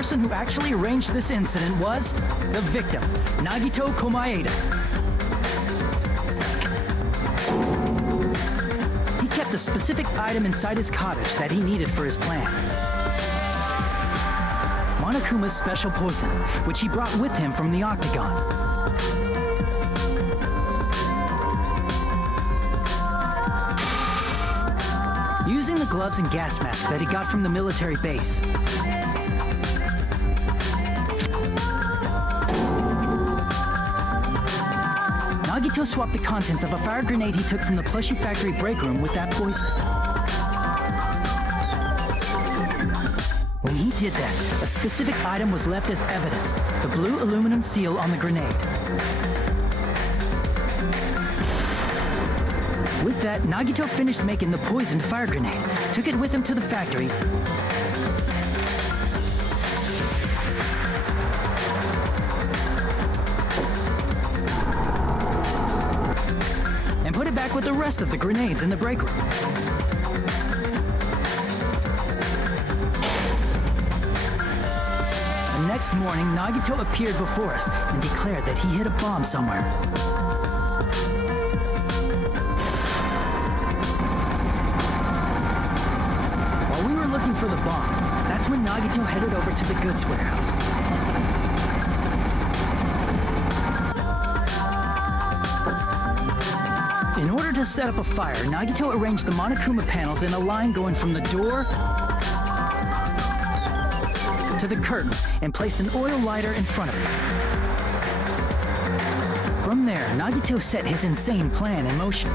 person who actually arranged this incident was the victim, Nagito Komaeda. He kept a specific item inside his cottage that he needed for his plan. Monokuma's special poison, which he brought with him from the Octagon. Using the gloves and gas mask that he got from the military base. Nagito swapped the contents of a fire grenade he took from the plushie factory break room with that poison. When he did that, a specific item was left as evidence, the blue aluminum seal on the grenade. With that, Nagito finished making the poisoned fire grenade, took it with him to the factory, and put it back with the rest of the grenades in the break room. The next morning, Nagito appeared before us and declared that he hid a bomb somewhere. While we were looking for the bomb, that's when Nagito headed over to the goods warehouse. In order to set up a fire, Nagito arranged the Monokuma panels in a line going from the door to the curtain and placed an oil lighter in front of it. From there, Nagito set his insane plan in motion.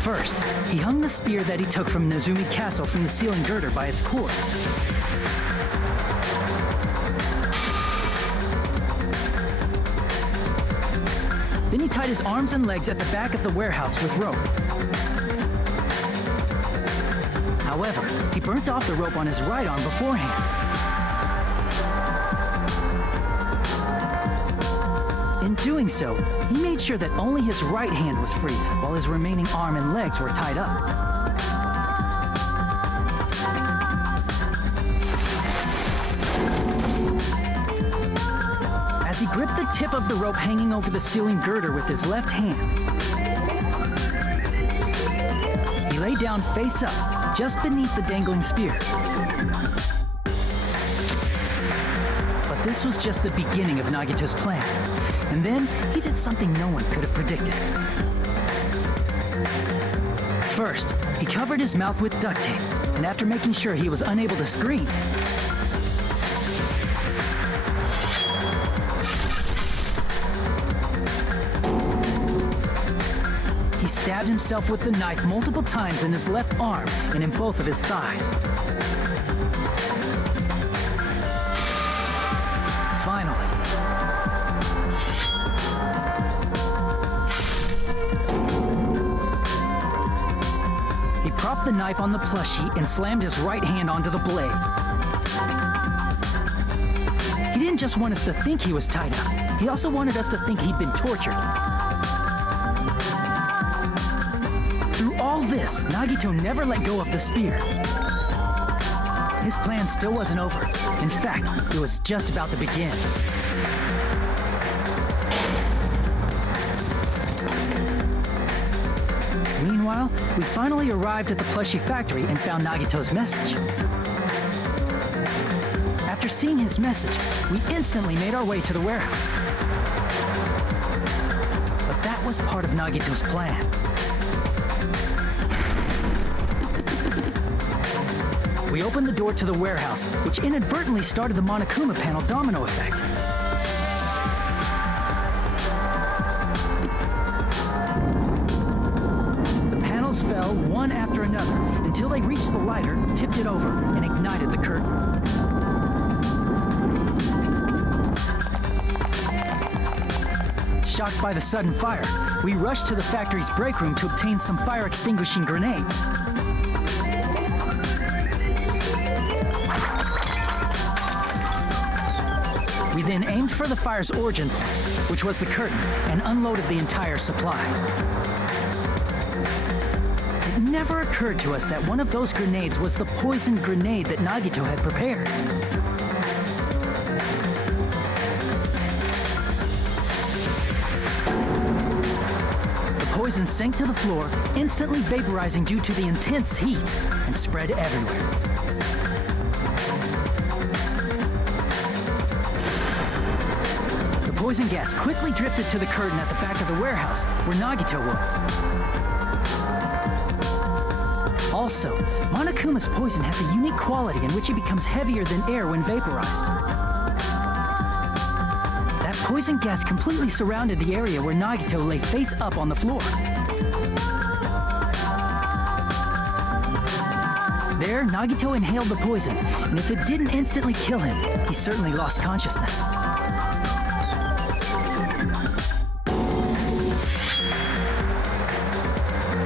First, he hung the spear that he took from Nezumi Castle from the ceiling girder by its cord. Then he tied his arms and legs at the back of the warehouse with rope. However, he burnt off the rope on his right arm beforehand. In doing so, he made sure that only his right hand was free, while his remaining arm and legs were tied up. As he gripped the tip of the rope hanging over the ceiling girder with his left hand, he lay down face up, just beneath the dangling spear. But this was just the beginning of Nagito's plan. And then, he did something no one could have predicted. First, he covered his mouth with duct tape, and after making sure he was unable to scream, he stabbed himself with the knife multiple times in his left arm and in both of his thighs. Finally, he propped the knife on the plushie and slammed his right hand onto the blade. He didn't just want us to think he was tied up, he also wanted us to think he'd been tortured. Through all this, Nagito never let go of the spear. His plan still wasn't over. In fact, it was just about to begin. Meanwhile, we finally arrived at the plushie factory and found Nagito's message. After seeing his message, we instantly made our way to the warehouse. But that was part of Nagito's plan. We opened the door to the warehouse, which inadvertently started the Monokuma panel domino effect. The panels fell one after another until they reached the lighter, tipped it over, and ignited the curtain. Shocked by the sudden fire, we rushed to the factory's break room to obtain some fire-extinguishing grenades. We then aimed for the fire's origin point, which was the curtain, and unloaded the entire supply. It never occurred to us that one of those grenades was the poisoned grenade that Nagito had prepared. The poison sank to the floor, instantly vaporizing due to the intense heat, and spread everywhere. The poison gas quickly drifted to the curtain at the back of the warehouse, where Nagito was. Also, Monokuma's poison has a unique quality in which it becomes heavier than air when vaporized. That poison gas completely surrounded the area where Nagito lay face up on the floor. There, Nagito inhaled the poison, and if it didn't instantly kill him, he certainly lost consciousness.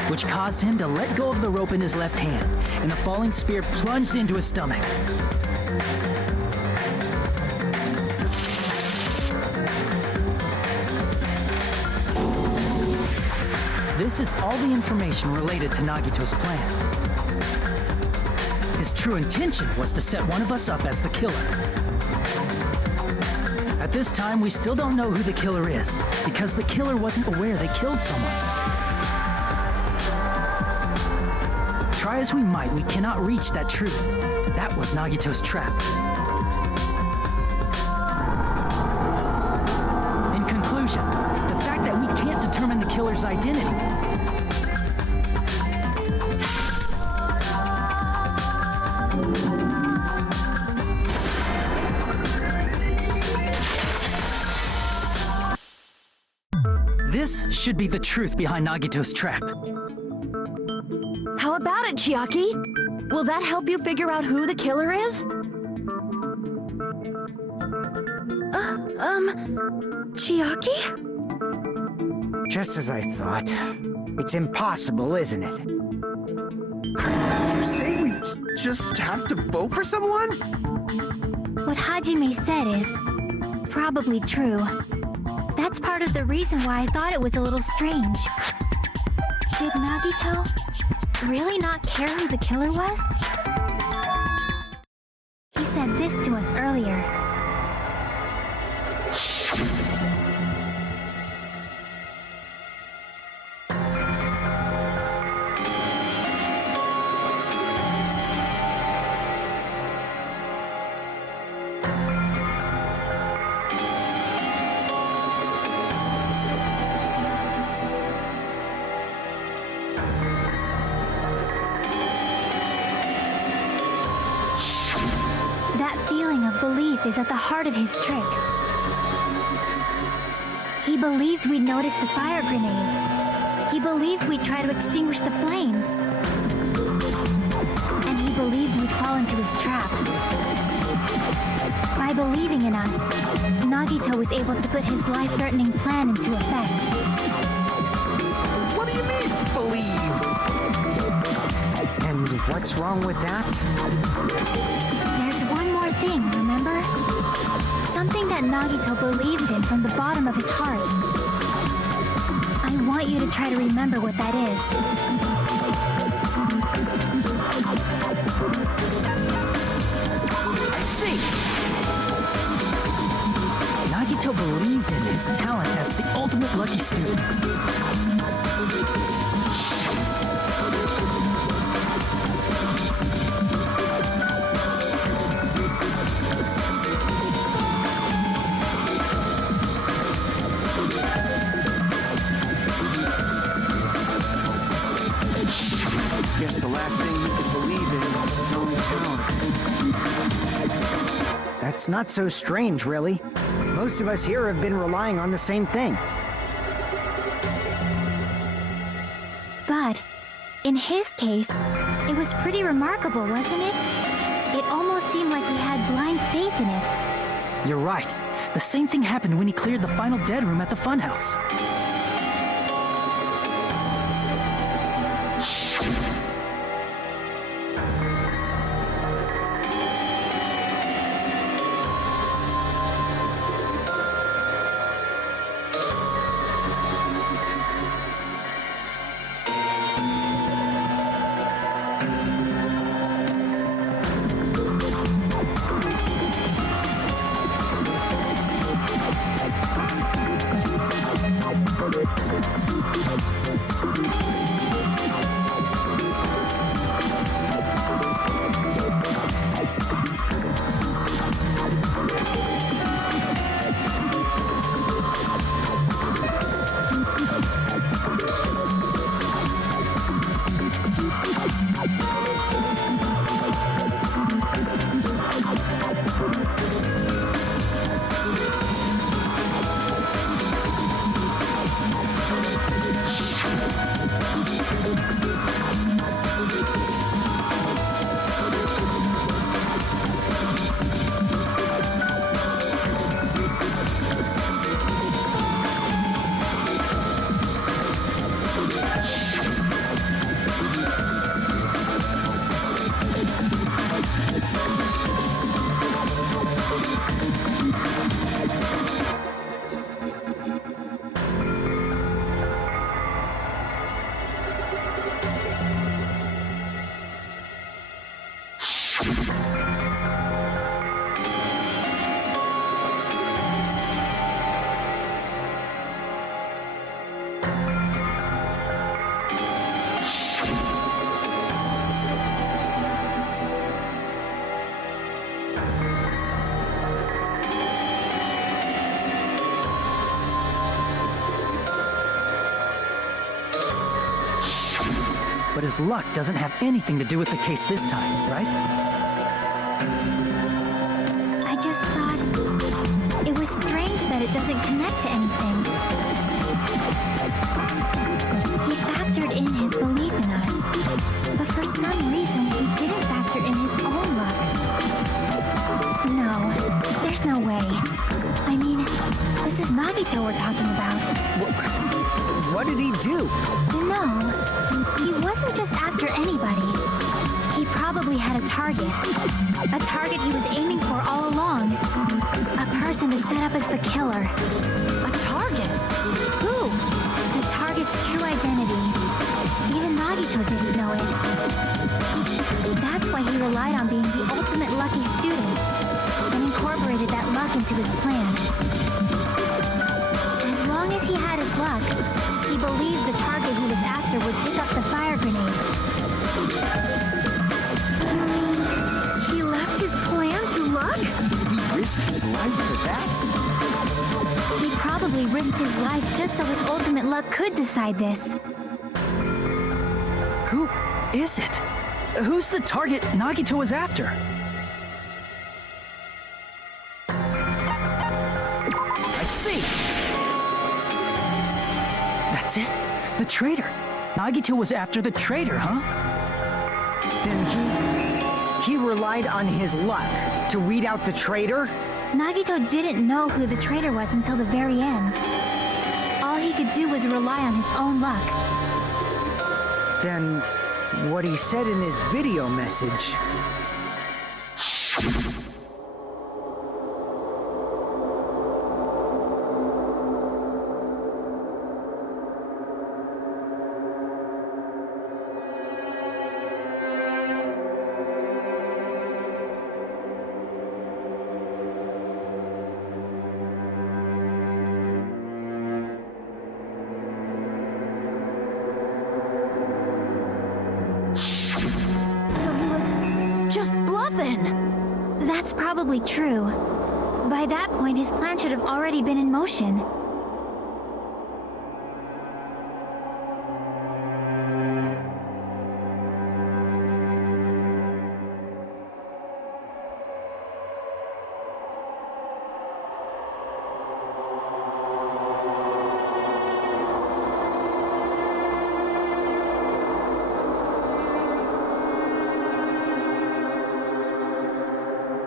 Which caused him to let go of the rope in his left hand, and the falling spear plunged into his stomach. This is all the information related to Nagito's plan. His true intention was to set one of us up as the killer. At this time, we still don't know who the killer is, because the killer wasn't aware they killed someone. Try as we might, we cannot reach that truth. That was Nagito's trap. In conclusion, the fact that we can't determine the killer's identity. This should be the truth behind Nagito's trap. How about it, Chiaki? Will that help you figure out who the killer is? Chiaki? Just as I thought. It's impossible, isn't it? You say we just have to vote for someone? What Hajime said is probably true. That's part of the reason why I thought it was a little strange. Did Nagito really not care who the killer was? He said this to us earlier. Belief is at the heart of his trick. He believed we'd notice the fire grenades. He believed we'd try to extinguish the flames. And he believed we'd fall into his trap. By believing in us, Nagito was able to put his life-threatening plan into effect. What do you mean, believe? And what's wrong with that? There's one more thing, remember? Something that Nagito believed in from the bottom of his heart. I want you to try to remember what that is. I see! Nagito believed in his talent as the ultimate lucky student. Guess the last thing he could believe in was his own talent. That's not so strange, really. Most of us here have been relying on the same thing. But, in his case, it was pretty remarkable, wasn't it? It almost seemed like he had blind faith in it. You're right. The same thing happened when he cleared the final dead room at the funhouse. But his luck doesn't have anything to do with the case this time, right? I just thought it was strange that it doesn't connect to anything. He factored in his belief in us, but for some reason he didn't factor in his own luck. No, there's no way. I mean, this is Nagito we're talking about. What did he do? No, he wasn't just after anybody. He probably had a target. A target he was aiming for all along. A person to set up as the killer. A target? Who? The target's true identity. Even Nagito didn't know it. That's why he relied on being the ultimate lucky student and incorporated that luck into his plan. As long as he had his luck, he believed the target he was after would pick up the fire grenade. You mean he left his plan to luck? He risked his life for that? He probably risked his life just so his ultimate luck could decide this. Who is it? Who's the target Nagito was after? I see! That's it? The traitor. Nagito was after the traitor, huh? Then he relied on his luck to weed out the traitor? Nagito didn't know who the traitor was until the very end. All he could do was rely on his own luck. Then what he said in his video message. That's probably true. By that point, his plan should have already been in motion.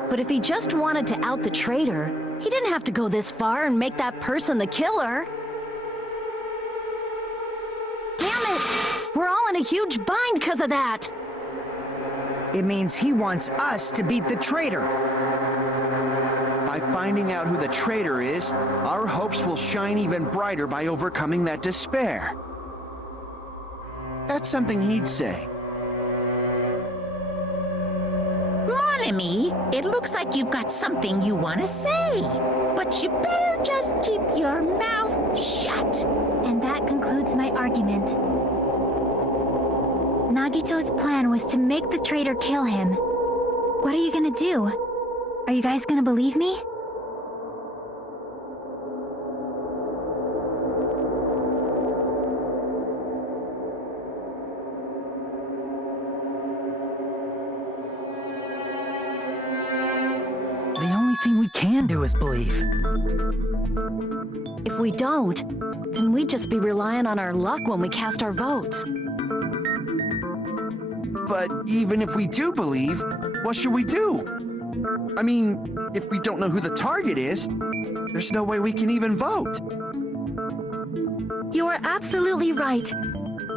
But if he just wanted to out the traitor, he didn't have to go this far and make that person the killer. Damn it! We're all in a huge bind because of that! It means he wants us to beat the traitor. By finding out who the traitor is, our hopes will shine even brighter by overcoming that despair. That's something he'd say. Monami, it looks like you've got something you want to say, but you better just keep your mouth shut. And that concludes my argument. Nagito's plan was to make the traitor kill him. What are you gonna do? Are you guys gonna believe me? The only thing we can do is believe. If we don't, then we'd just be relying on our luck when we cast our votes. But even if we do believe, what should we do? I mean, if we don't know who the target is, there's no way we can even vote. You are absolutely right.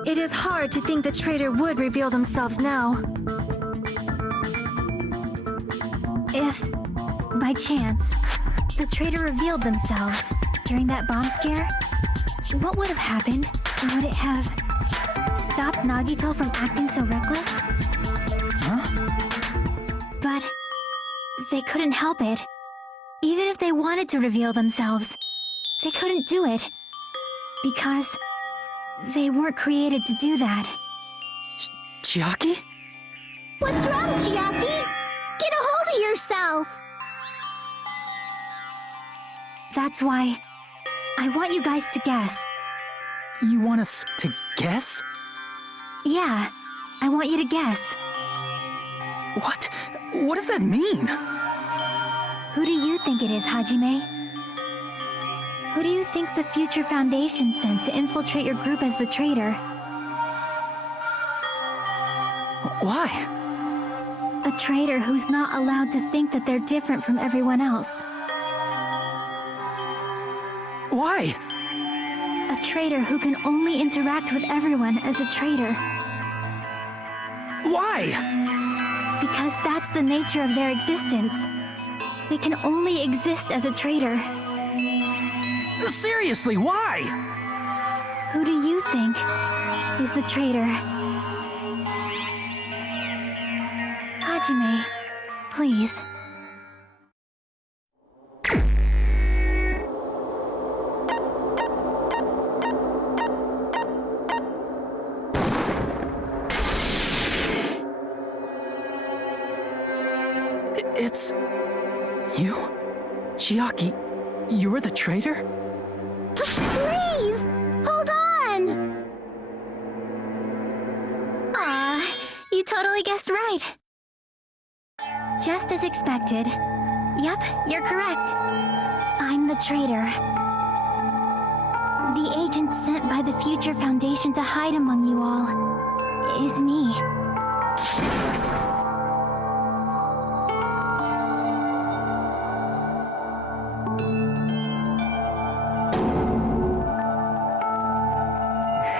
It is hard to think the traitor would reveal themselves now. If, by chance, the traitor revealed themselves during that bomb scare, what would have happened? Would it have stopped Nagito from acting so reckless? Huh? But they couldn't help it. Even if they wanted to reveal themselves, they couldn't do it. Because they weren't created to do that. Chiaki? What's wrong, Chiaki? Get a hold of yourself! That's why I want you guys to guess. You want us to guess? Yeah, I want you to guess. What? What does that mean? Who do you think it is, Hajime? Who do you think the Future Foundation sent to infiltrate your group as the traitor? Why? A traitor who's not allowed to think that they're different from everyone else. Why? A traitor who can only interact with everyone as a traitor. Why? Because that's the nature of their existence. They can only exist as a traitor. Seriously, why? Who do you think is the traitor? Hajime, please. It's... you? Chiaki, you're the traitor? Please! Hold on! You totally guessed right. Just as expected. Yep, you're correct. I'm the traitor. The agent sent by the Future Foundation to hide among you all is me.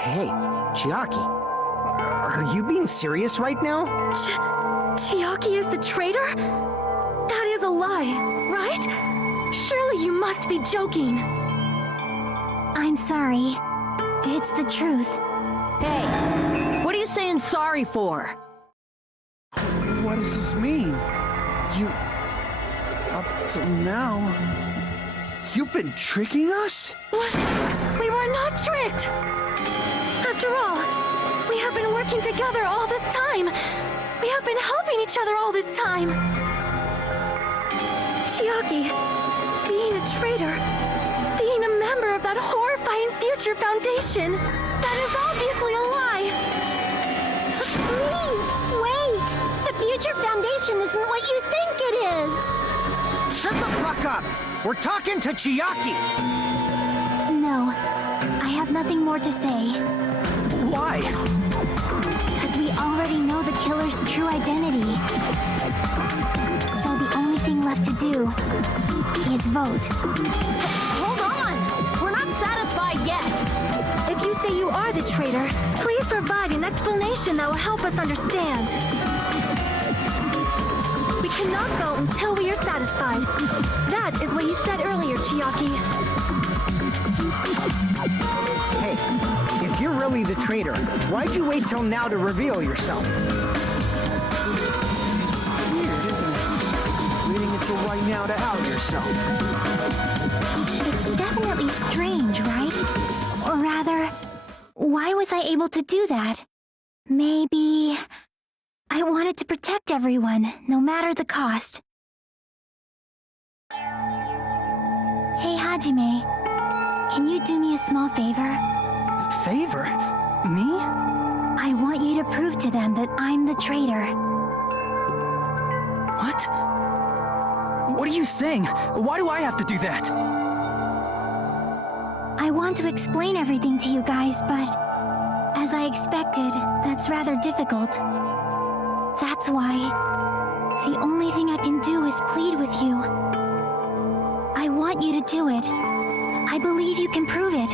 Hey, Chiaki. Are you being serious right now? Chiaki is the traitor? That is a lie, right? Surely you must be joking. I'm sorry. It's the truth. Hey, what are you saying sorry for? What does this mean? You... Up till now... You've been tricking us? What? We were not tricked! After all, we have been working together all this time. We have been helping each other all this time. Chiaki, being a traitor, being a member of that horrifying Future Foundation, that is obviously a lie. Please, wait! The Future Foundation isn't what you think it is! Shut the fuck up! We're talking to Chiaki! No, I have nothing more to say. Why? Because we already know the killer's true identity. So the only thing left to do is vote. Hold on! We're not satisfied yet! If you say you are the traitor, please provide an explanation that will help us understand. We cannot vote until we are satisfied. That is what you said earlier, Chiaki. Hey, if you're really the traitor, why'd you wait till now to reveal yourself? It's weird, isn't it? Waiting until right now to out yourself. It's definitely strange, right? Or rather, why was I able to do that? Maybe... I wanted to protect everyone, no matter the cost. Hey, Hajime. Can you do me a small favor? Favor? Me? I want you to prove to them that I'm the traitor. What? What are you saying? Why do I have to do that? I want to explain everything to you guys, but... as I expected, that's rather difficult. That's why... the only thing I can do is plead with you. I want you to do it. I believe you can prove it.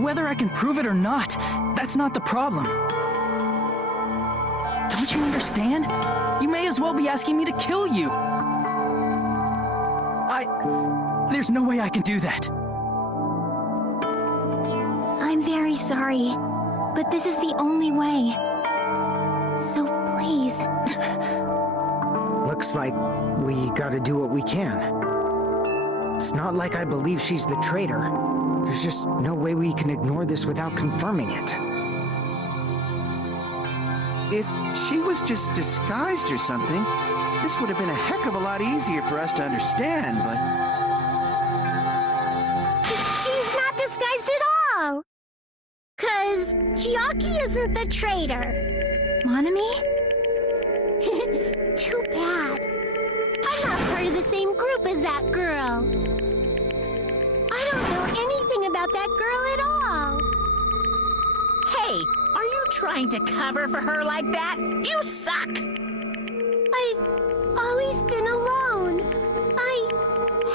Whether I can prove it or not, that's not the problem. Don't you understand? You may as well be asking me to kill you. There's no way I can do that. I'm very sorry, but this is the only way. So please. Looks like we gotta do what we can. It's not like I believe she's the traitor. There's just no way we can ignore this without confirming it. If she was just disguised or something, this would have been a heck of a lot easier for us to understand, but... She's not disguised at all! 'Cause Chiaki isn't wasn't the traitor. Monami? Too bad. I'm not part of the same group as that girl. I don't know anything about that girl at all. Hey, are you trying to cover for her like that? You suck! I've always been alone. I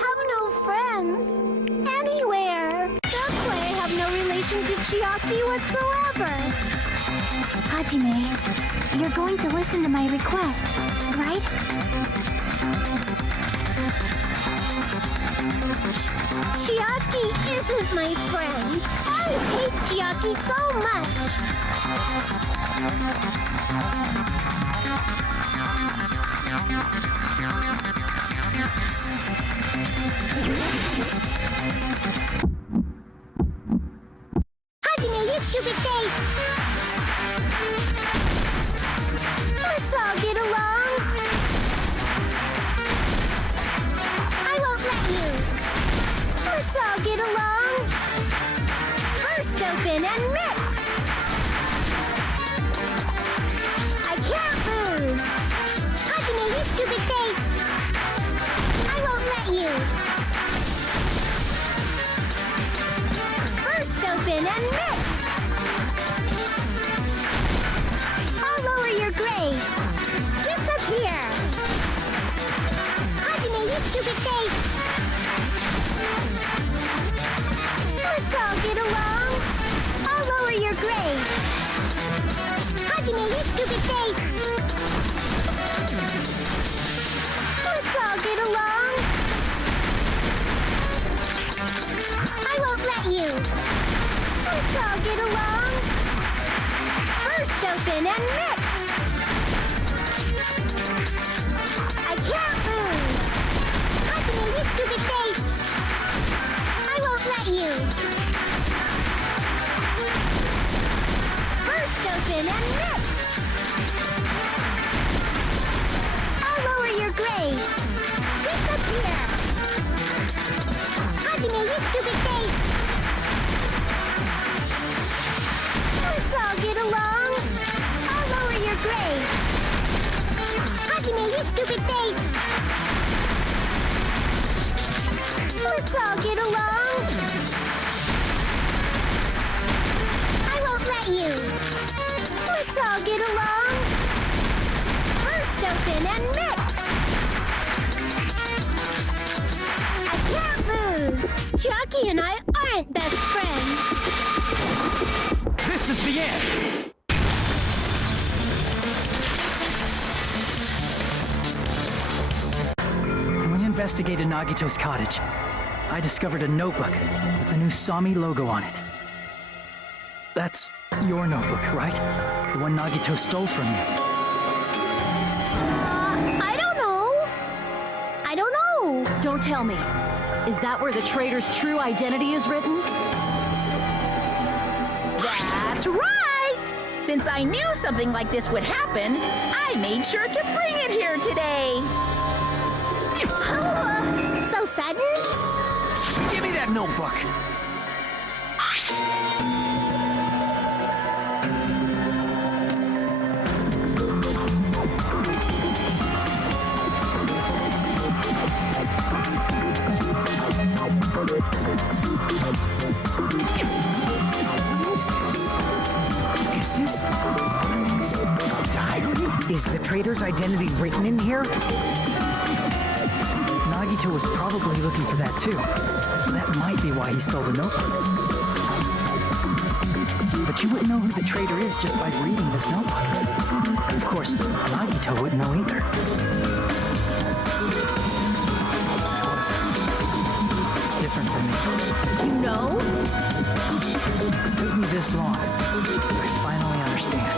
have no friends anywhere. That's why I have no relation to Chiaki whatsoever. Hajime, you're going to listen to my request, right? Chiaki isn't my friend. I hate Chiaki so much. Hajime, you stupid face! Let's all get along. I won't let you. Let's all get along. First open and mix. I can't lose. Hajime, you stupid face. I won't let you. First open and mix. I'll lower your grades. Disappear. Hajime, you stupid face. Let's all get along. I'll lower your grades. Hajime, you stupid face. Let's all get along. I won't let you. Let's all get along. First open and mix. I can't lose. Hajime, you stupid face. I won't let you. First open and mix. I'll lower your grades. Disappear. Hajime, you stupid face. Let's all get along. I'll lower your grades. Hajime, you stupid face. Let's all get along. I won't let you. Let's all get along. First open and mix. I can't lose. Chiaki and I aren't best friends. This is the end! When we investigated Nagito's cottage, I discovered a notebook with the new Sami logo on it. That's your notebook, right? The one Nagito stole from you. I don't know. I don't know. Don't tell me. Is that where the traitor's true identity is written? That's right! Since I knew something like this would happen, I made sure to bring it here today. So sudden? Give me that notebook. Is this Monami's diary? Is the traitor's identity written in here? Nagito was probably looking for that too, so that might be why he stole the notebook. But you wouldn't know who the traitor is just by reading this notebook. Of course, Nagito wouldn't know either. It's different for me. You know? It took me this long, but I finally understand.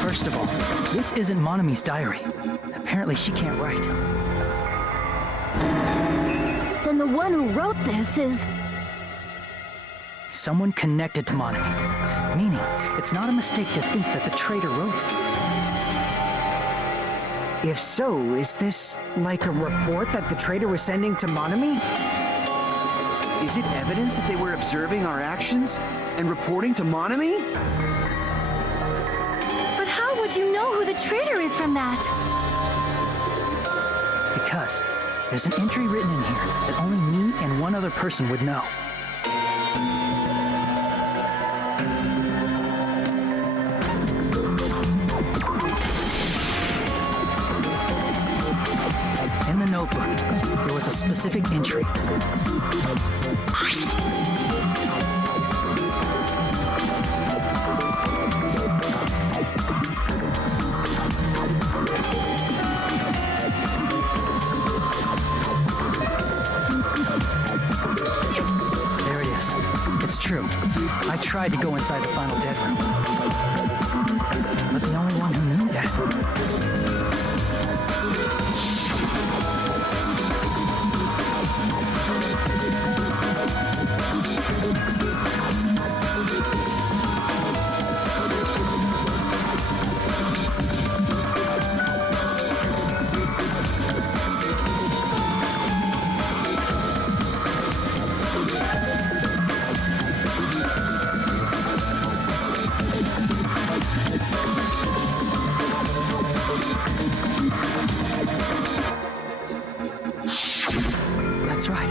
First of all, this isn't Monami's diary. Apparently she can't write. Then the one who wrote this is... someone connected to Monami. Meaning, it's not a mistake to think that the traitor wrote it. If so, is this like a report that the traitor was sending to Monami? Is it evidence that they were observing our actions and reporting to Monami? But how would you know who the traitor is from that? Because there's an entry written in here that only me and one other person would know. In the notebook, there was a specific entry. There it is. It's true. I tried to go inside the final dead room. But the only one who knew that That's right.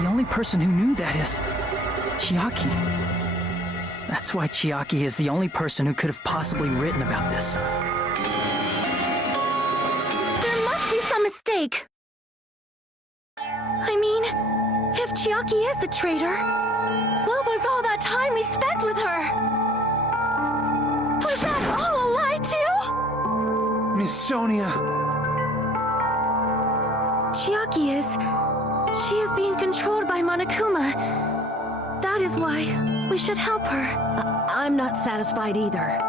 The only person who knew that is Chiaki. That's why Chiaki is the only person who could have possibly written about this. There must be some mistake. I mean, if Chiaki is the traitor, what was all that time we spent with her? Was that all a lie too? Miss Sonia. Chiaki is... She is being controlled by Monokuma. That is why we should help her. I'm not satisfied either.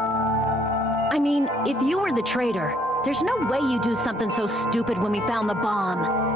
I mean, if you were the traitor, there's no way you'd do something so stupid when we found the bomb.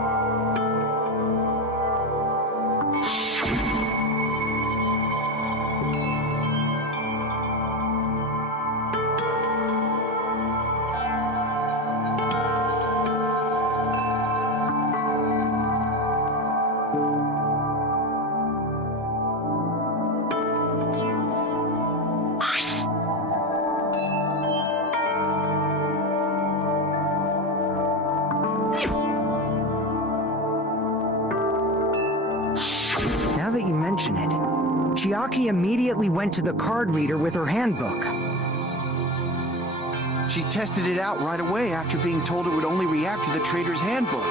Now that you mention it, Chiaki immediately went to the card reader with her handbook. She tested it out right away after being told it would only react to the traitor's handbook.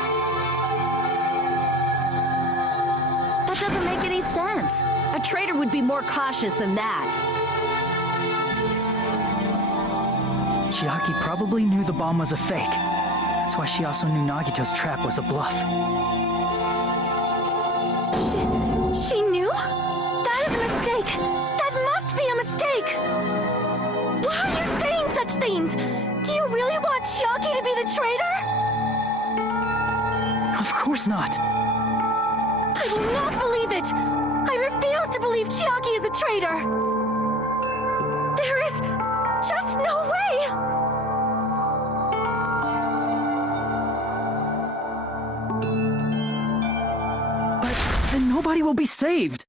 That doesn't make any sense. A traitor would be more cautious than that. Chiaki probably knew the bomb was a fake. That's why she also knew Nagito's trap was a bluff. She knew? That is a mistake! That must be a mistake! Why are you saying such things? Do you really want Chiaki to be the traitor? Of course not. I will not believe it! I refuse to believe Chiaki is a traitor! There is just no way! But then nobody will be saved.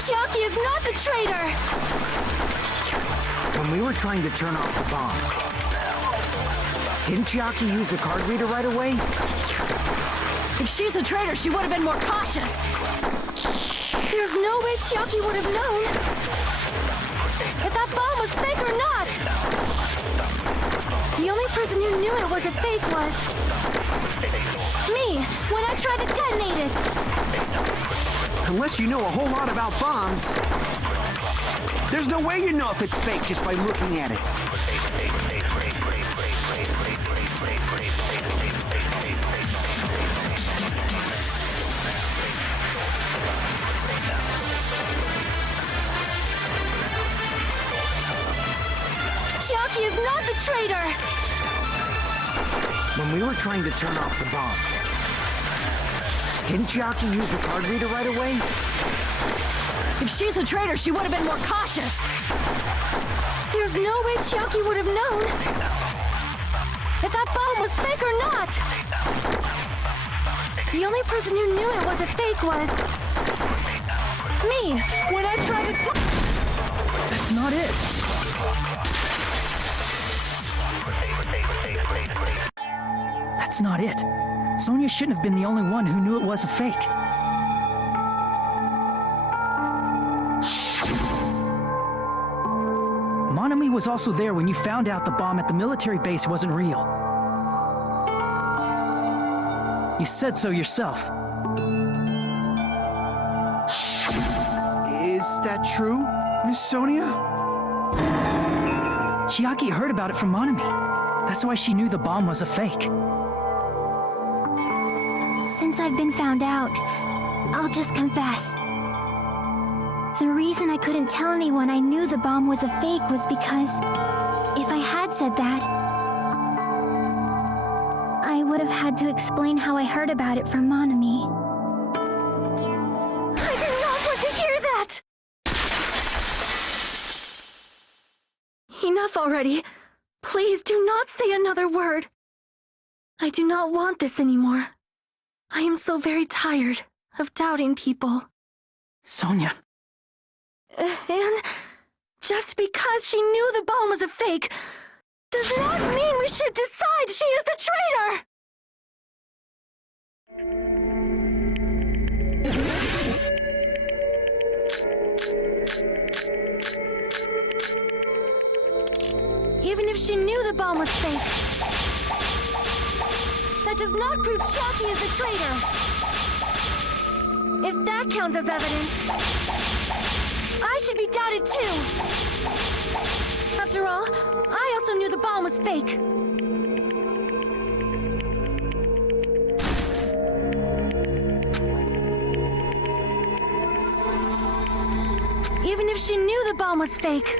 Chiaki is not the traitor! When we were trying to turn off the bomb, didn't Chiaki use the card reader right away? If she's a traitor, she would have been more cautious. There's no way Chiaki would have known if that bomb was fake or not. The only person who knew it was a fake was me, when I tried to detonate it. Unless you know a whole lot about bombs, there's no way you know if it's fake just by looking at it. Chiaki is not the traitor! When we were trying to turn off the bomb, didn't Chiaki use the card reader right away? If she's the traitor, she would have been more cautious. There's no way Chiaki would have known if that bomb was fake or not. The only person who knew it was a fake was me, when I tried to That's not it. That's not it. Sonia shouldn't have been the only one who knew it was a fake. Monami was also there when you found out the bomb at the military base wasn't real. You said so yourself. Is that true, Miss Sonia? Chiaki heard about it from Monami. That's why she knew the bomb was a fake. Since I've been found out, I'll just confess. The reason I couldn't tell anyone I knew the bomb was a fake was because if I had said that, I would have had to explain how I heard about it from Monami. I did not want to hear that! Enough already. Please do not say another word. I do not want this anymore. I am so very tired of doubting people. Sonia. And just because she knew the bomb was a fake does not mean we should decide she is the traitor! Even if she knew the bomb was fake, that does not prove Chiaki is the traitor. If that counts as evidence, I should be doubted too. After all, I also knew the bomb was fake. Even if she knew the bomb was fake,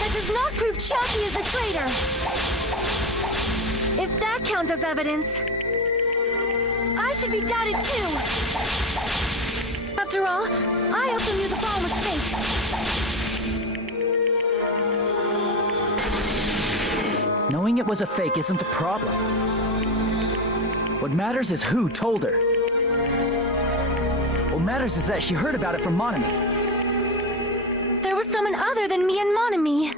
that does not prove Chiaki is the traitor. If that counts as evidence, I should be doubted too. After all, I also knew the bomb was fake. Knowing it was a fake isn't the problem. What matters is who told her. What matters is that she heard about it from Monami. There was someone other than me and Monami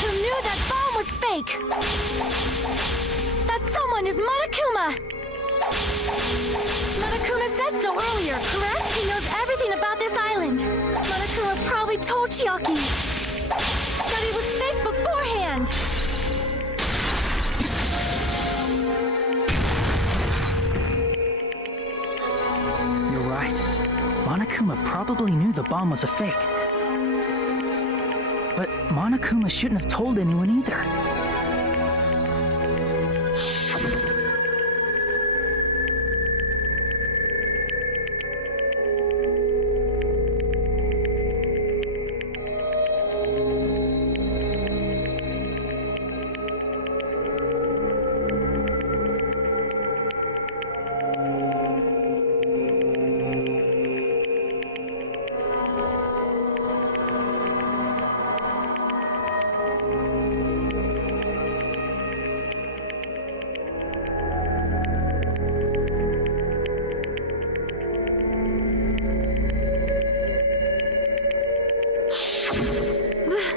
who knew that bomb was fake. That someone is Monokuma. Monokuma said so earlier, correct? He knows everything about this island. Monokuma probably told Chiaki that it was fake beforehand. You're right. Monokuma probably knew the bomb was a fake. But Monokuma shouldn't have told anyone either.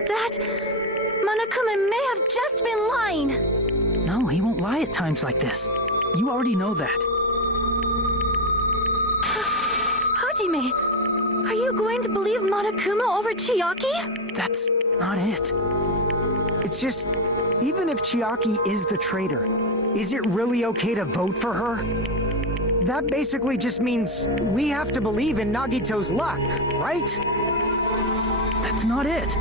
That Monokuma may have just been lying. No, he won't lie at times like this. You already know that. Hajime, are you going to believe Monokuma over Chiaki? That's not it. It's just, even if Chiaki is the traitor, is it really okay to vote for her? That basically just means we have to believe in Nagito's luck, right? That's not it.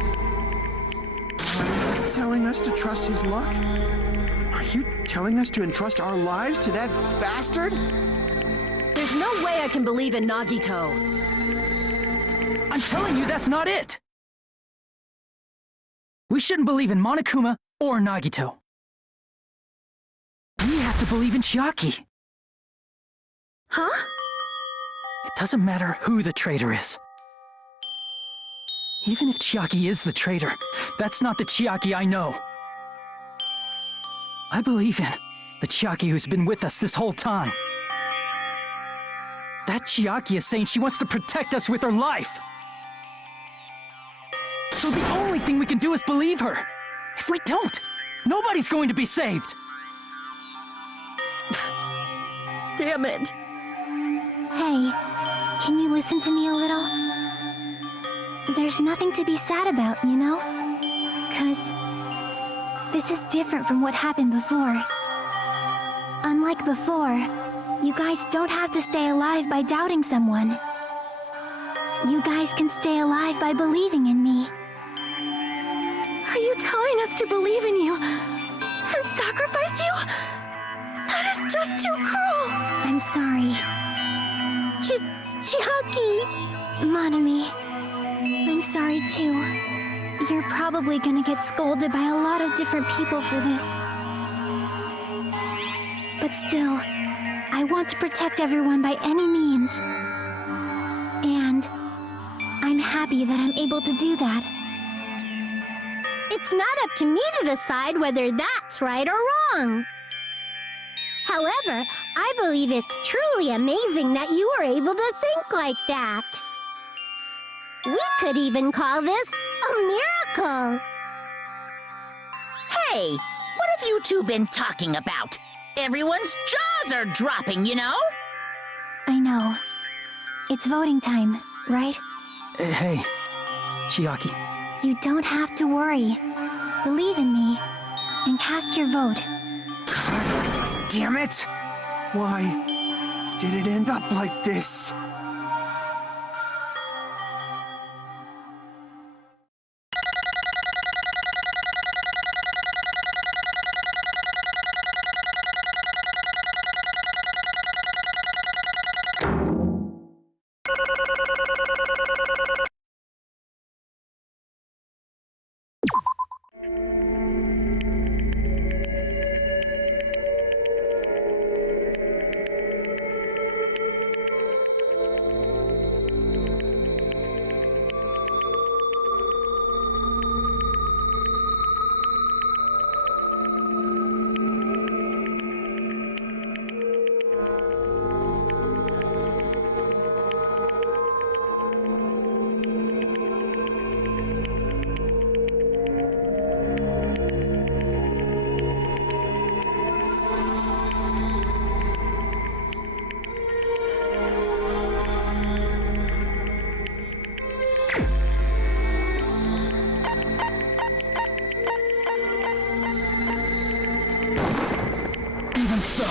Are you telling us to trust his luck? Are you telling us to entrust our lives to that bastard? There's no way I can believe in Nagito. I'm telling you that's not it. We shouldn't believe in Monokuma or Nagito. We have to believe in Chiaki. Huh? It doesn't matter who the traitor is. Even if Chiaki is the traitor, that's not the Chiaki I know. I believe in the Chiaki who's been with us this whole time. That Chiaki is saying she wants to protect us with her life. So the only thing we can do is believe her. If we don't, nobody's going to be saved. Damn it. Hey, can you listen to me a little? There's nothing to be sad about, you know? 'Cause this is different from what happened before. Unlike before, you guys don't have to stay alive by doubting someone. You guys can stay alive by believing in me. Are you telling us to believe in you and sacrifice you? That is just too cruel. I'm sorry. Chiaki! Monami, I'm sorry too. You're probably gonna get scolded by a lot of different people for this. But still, I want to protect everyone by any means. And I'm happy that I'm able to do that. It's not up to me to decide whether that's right or wrong. However, I believe it's truly amazing that you were able to think like that. We could even call this a miracle. Hey, what have you two been talking about? Everyone's jaws are dropping, you know? I know. It's voting time, right? Hey, Chiaki. You don't have to worry. Believe in me and cast your vote. Damn it! Why did it end up like this? Even so.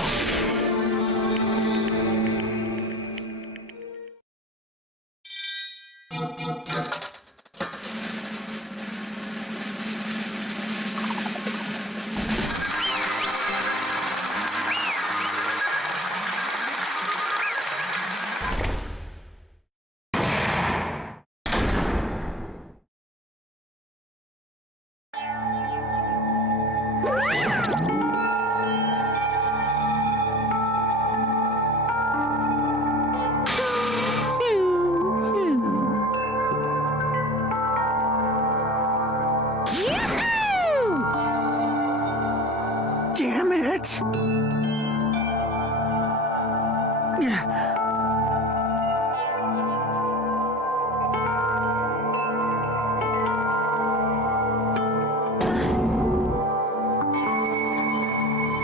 Damn it!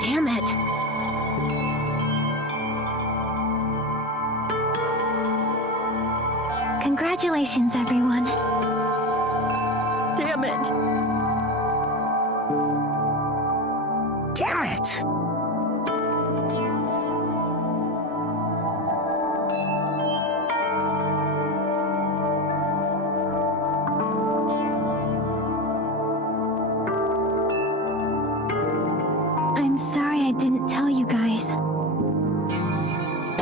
Damn it. Congratulations, everyone. Damn it. Damn it! I'm sorry I didn't tell you guys.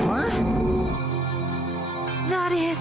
What? That is...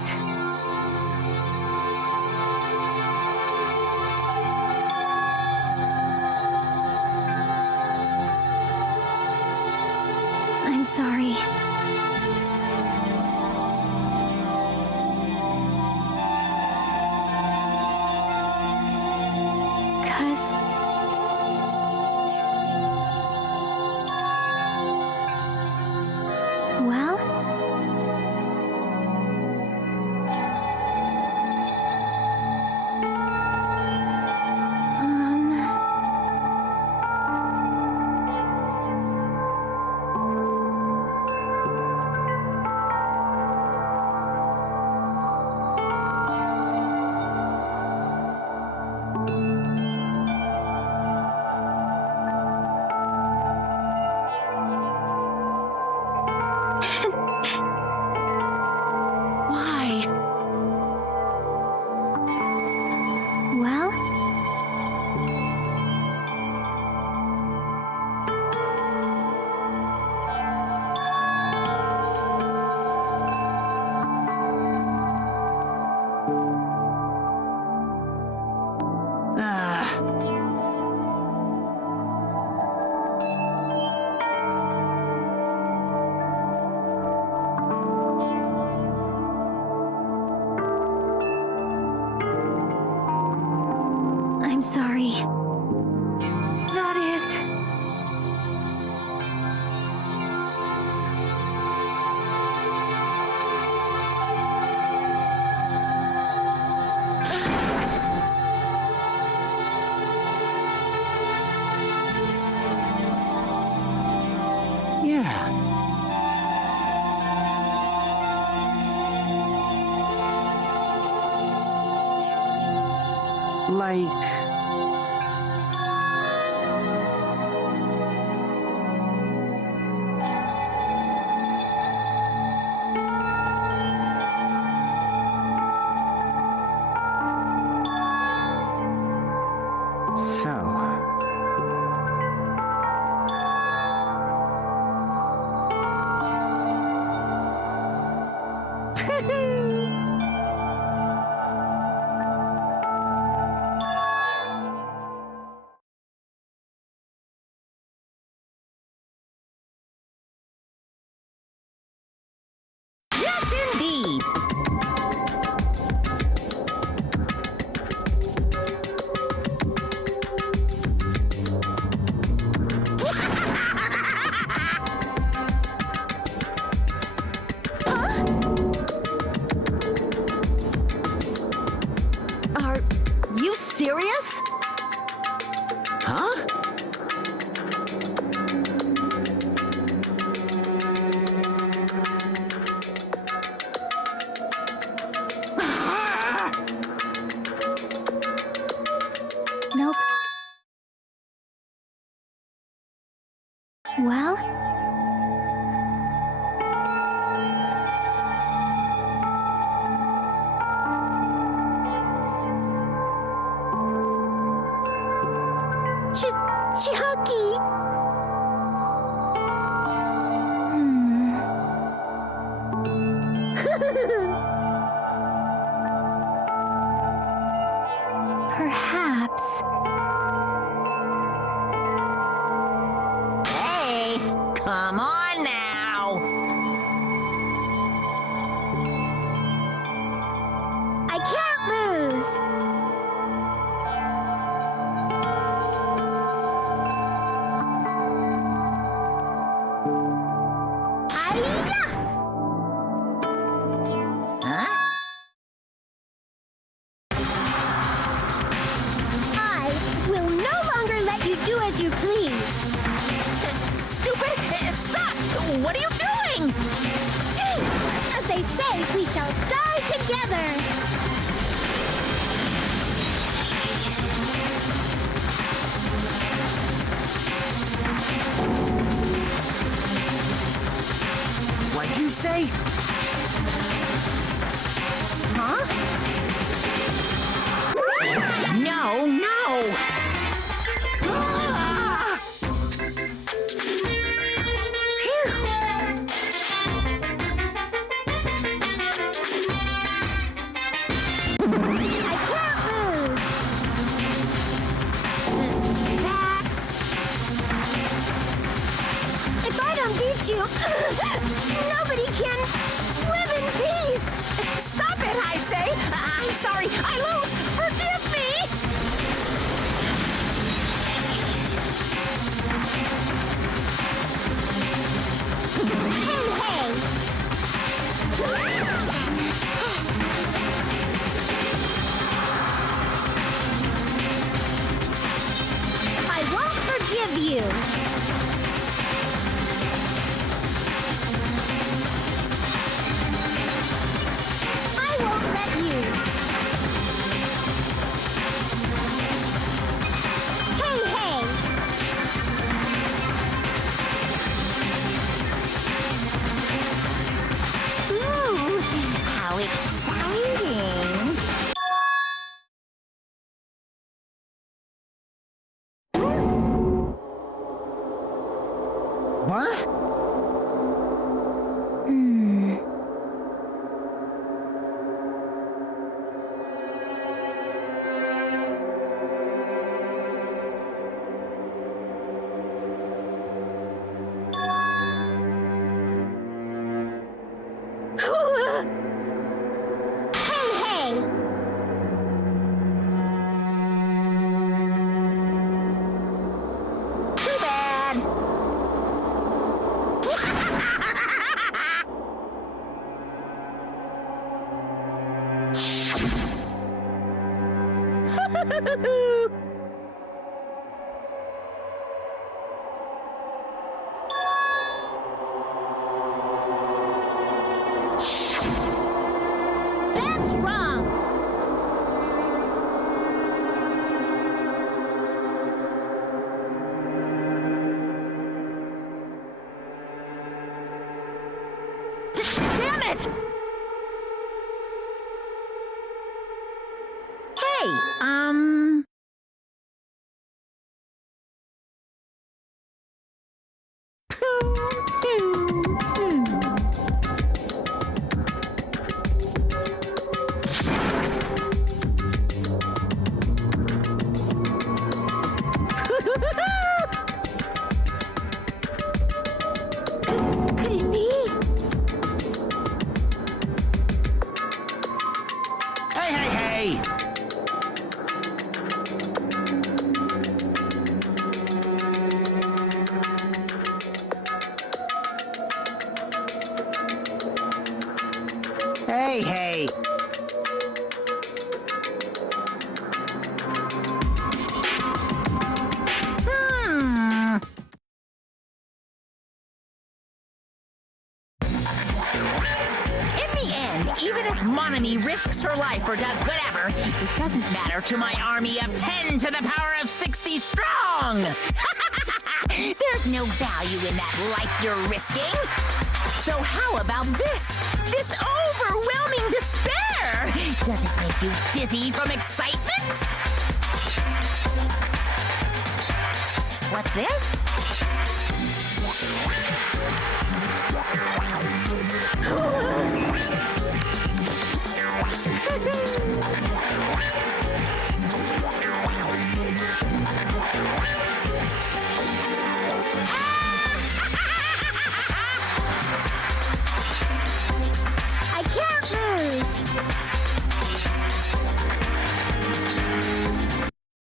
sorry. That is... Yeah. Like... So... Yes, indeed. Are you serious? Huh? Nope. Well... Chiaki! Perhaps... Hey, come on now. I can't lose! Hi-ya! Huh? I will no longer let you do as you please. Stupid! Stop! What are you doing? As they say, we shall die together. What'd you say? Huh? No, no! Ah! Phew. I can't lose. That's... If I don't beat you, nobody can. That's wrong. Damn it! Hey, Could it be? Hey, hey, hey! Hey, hey! hmm. In the end, even if Monami risks her life or does whatever, it doesn't matter to my army of 10 to the power of 60 strong! There's no value in that life you're risking. So how about this? This overwhelming despair! Does it make you dizzy from excitement? What's this? I can't lose.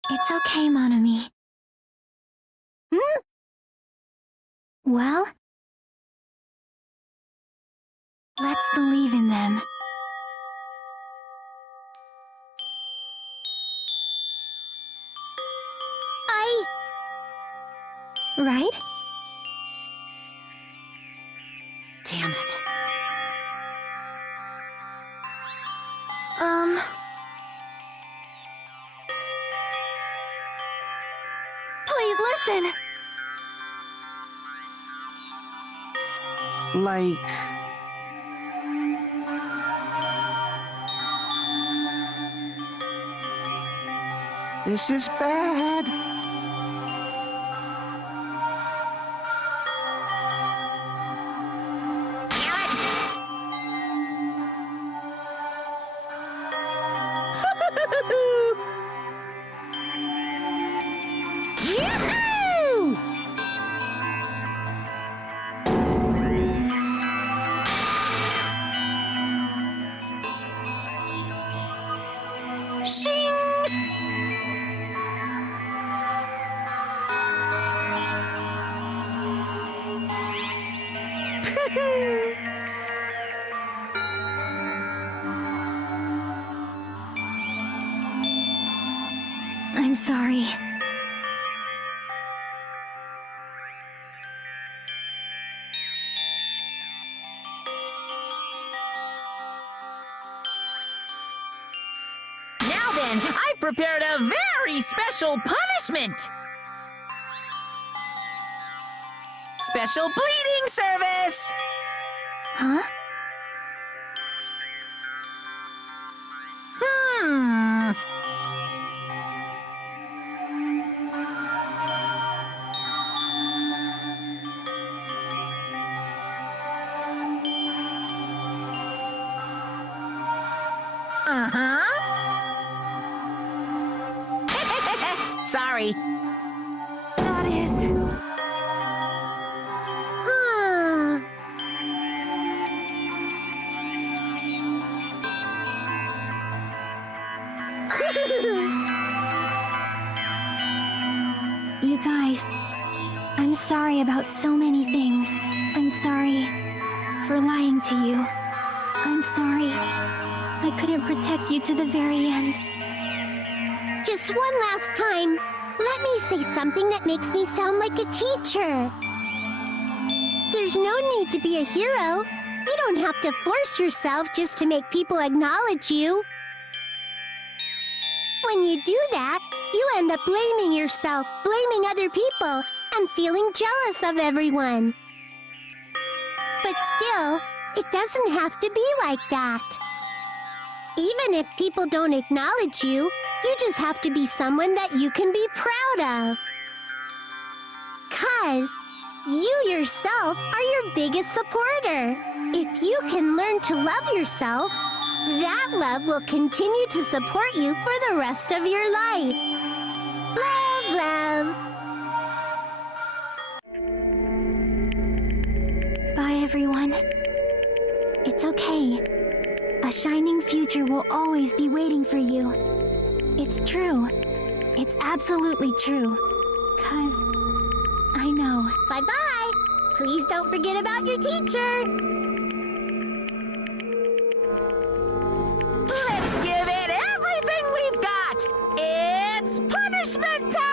It's okay, Monami. Well, let's believe in them. Right? Damn it. Please listen! Like... This is bad. Yahoo! I'm sorry. Now then, I've prepared a very special punishment! Special bleeding service! Huh? Hmm. Uh-huh. Sorry. That is... Hmm. You guys, I'm sorry about so many things. I'm sorry for lying to you. I'm sorry I couldn't protect you to the very end. Just one last time, let me say something that makes me sound like a teacher. There's no need to be a hero. You don't have to force yourself just to make people acknowledge you. When you do that, you end up blaming yourself, blaming other people, and feeling jealous of everyone. But still, it doesn't have to be like that. Even if people don't acknowledge you, you just have to be someone that you can be proud of. 'Cause you yourself are your biggest supporter. If you can learn to love yourself, that love will continue to support you for the rest of your life. Love, love. Bye, everyone. It's okay. A shining future will always be waiting for you. It's true. It's absolutely true. 'Cause I know. Bye-bye. Please don't forget about your teacher. Let's give it everything we've got! It's punishment time!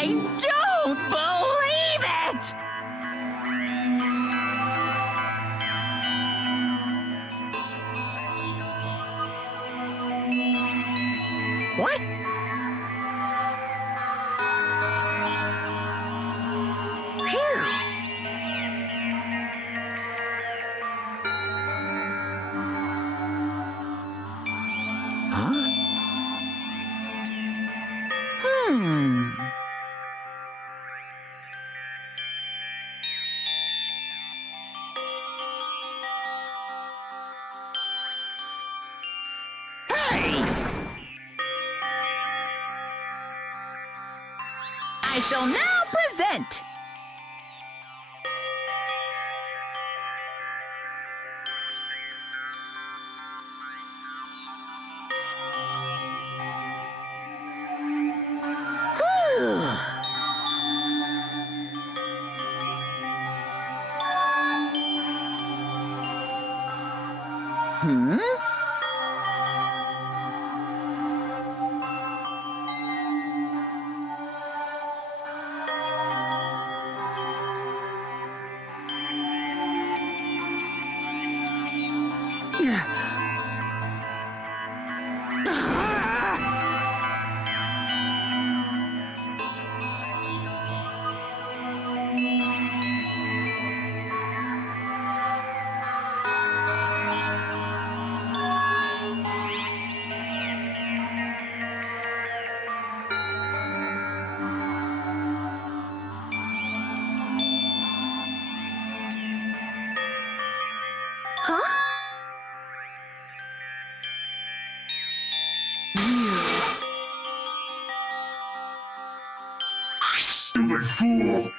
I don't believe it! What? Phew. Huh? I shall now present. Huh? Stupid fool!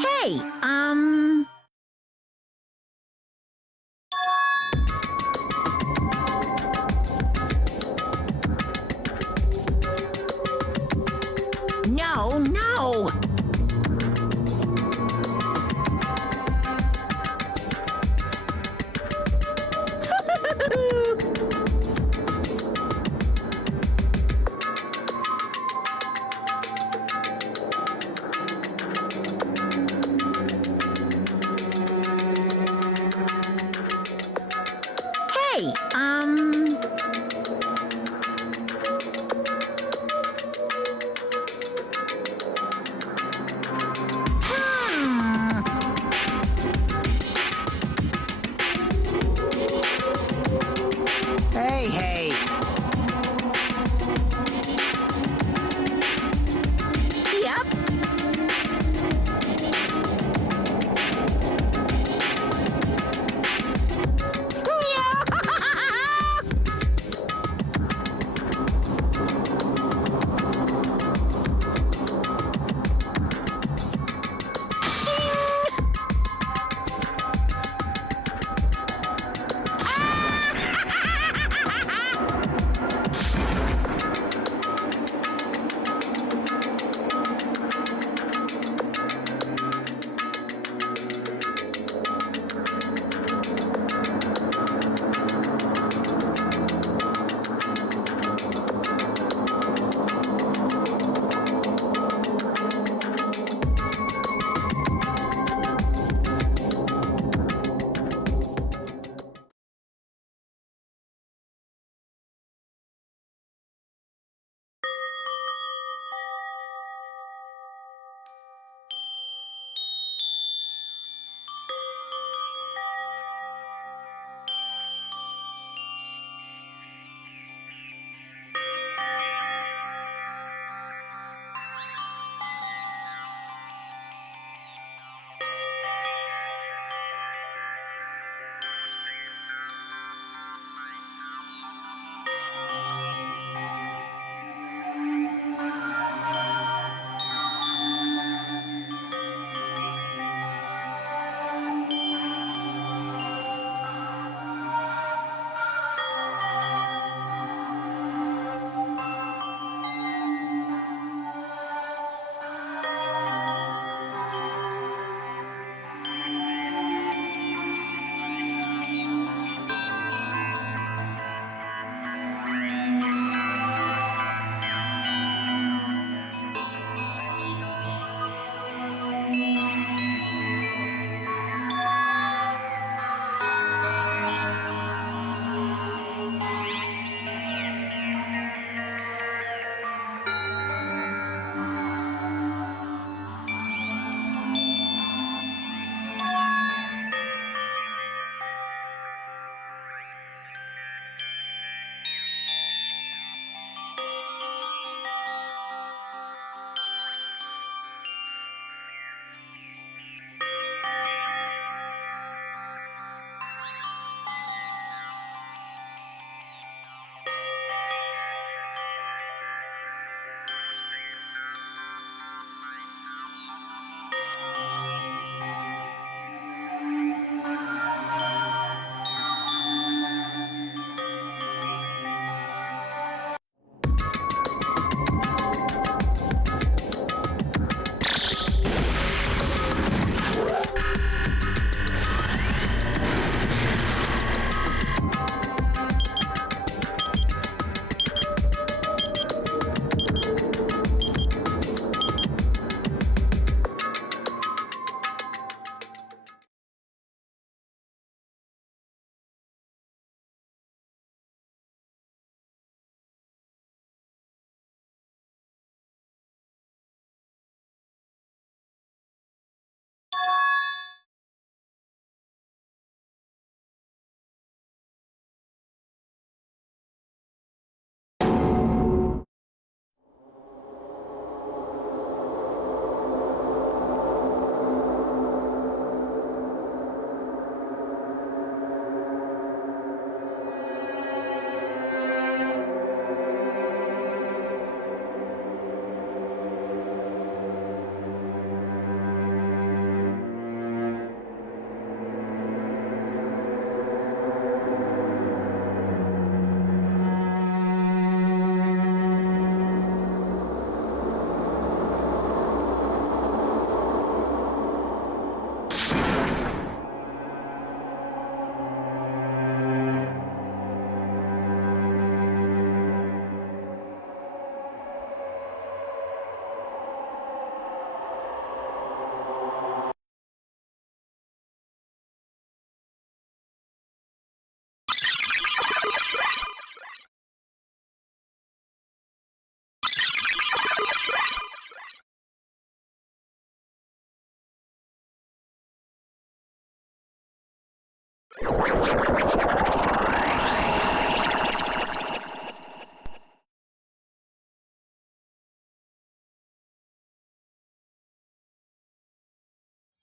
Hey, No, no! Hey, Hey, hey. Yep.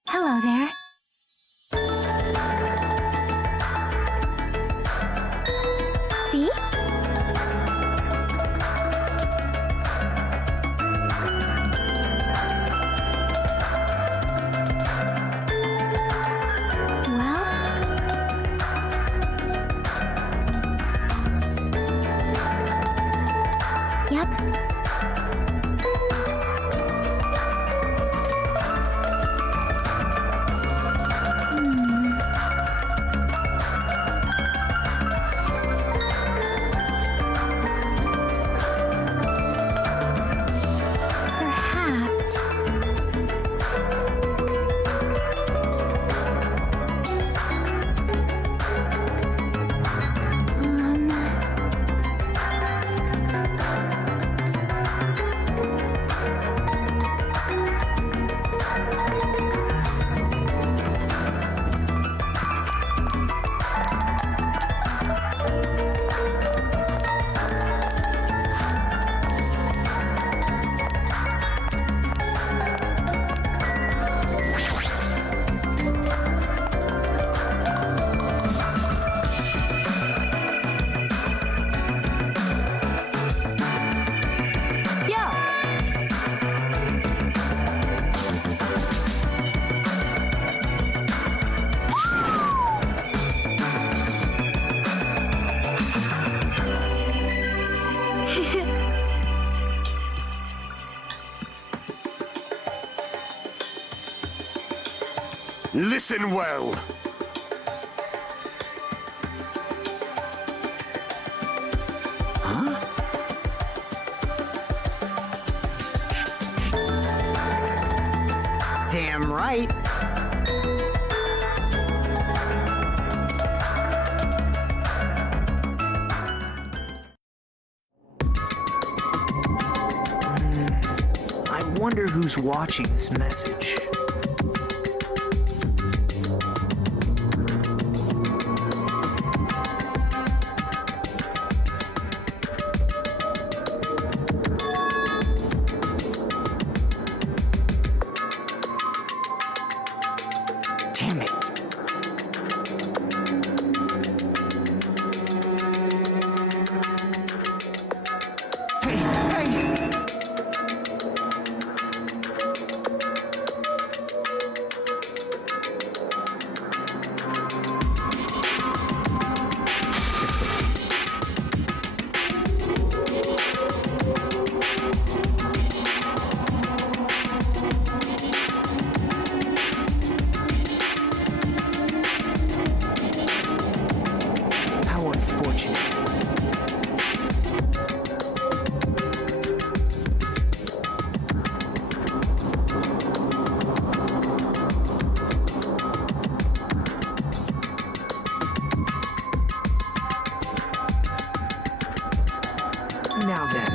Hello there. See? Yep. Perhaps. Listen well. Damn right. I wonder who's watching this message. Damn it. Hey, hey! How unfortunate. Now then.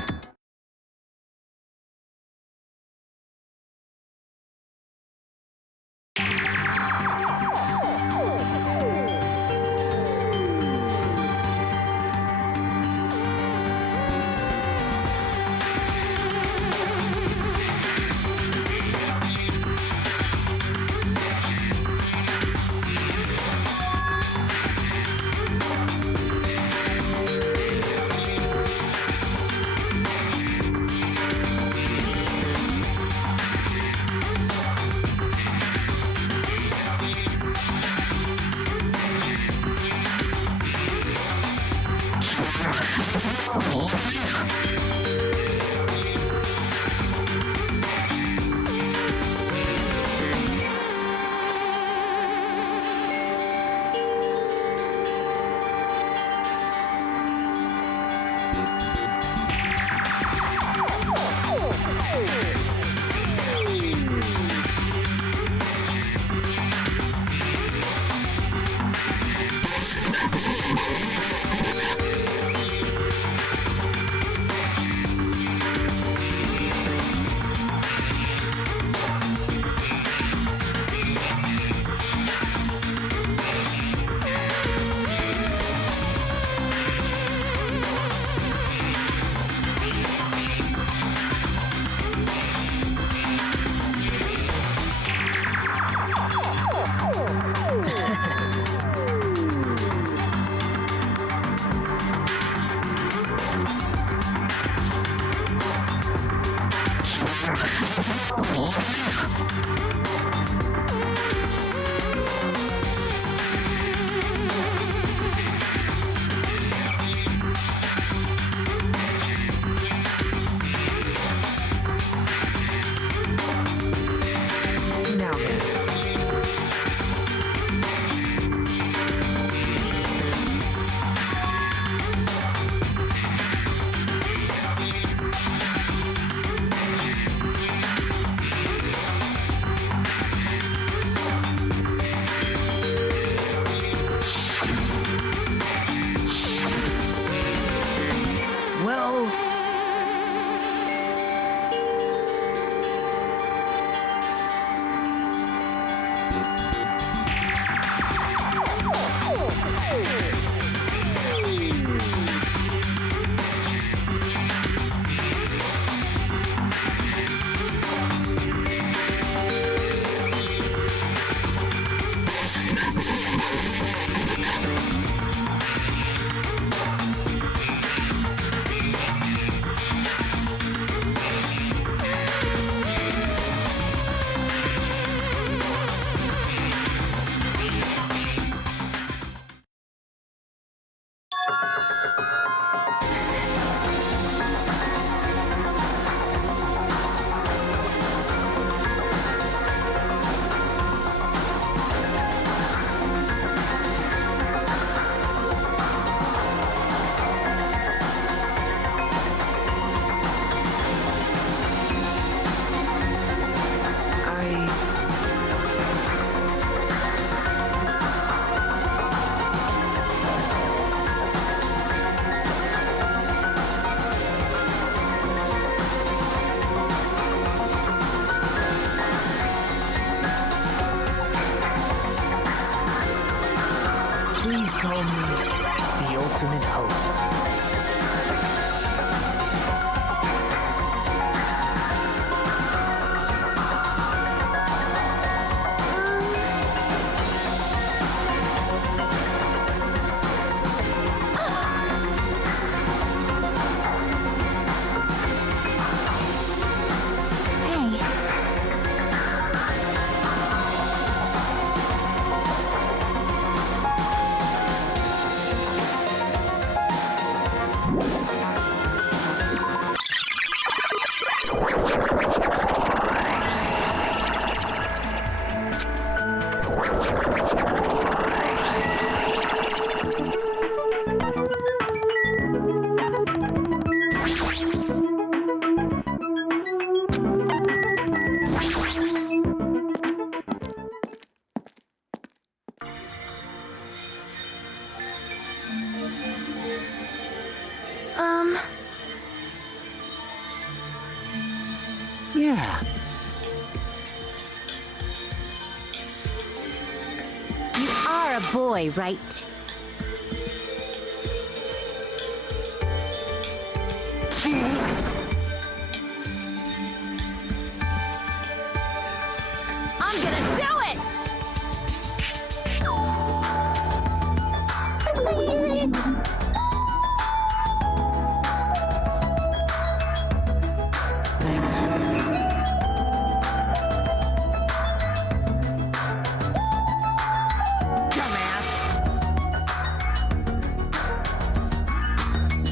Please call me the ultimate hope. Hey, Yeah. You are a boy, right? I'm gonna do it! Thanks for the food. Dumbass!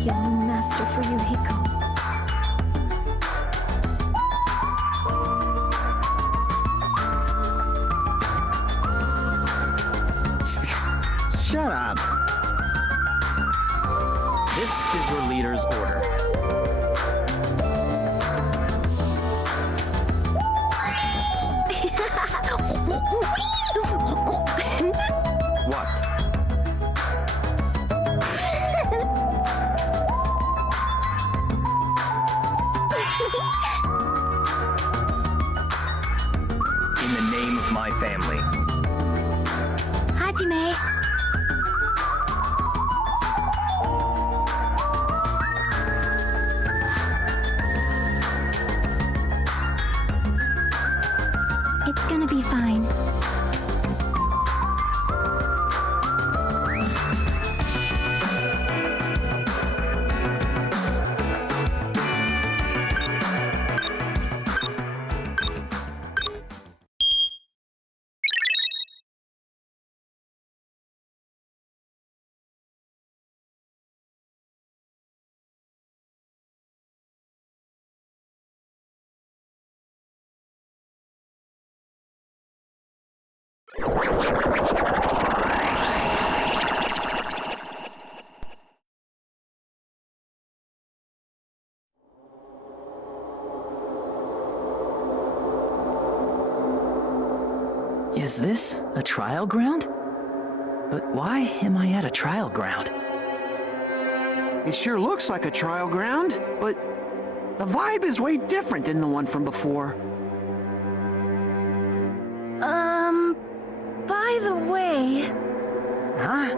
young master for you, Hiko. Shut up. This is your leader's order. What? In the name of my family. Hajime! It's gonna be fine. Is this a trial ground? But why am I at a trial ground? It sure looks like a trial ground, but the vibe is way different than the one from before. By the way, Huh?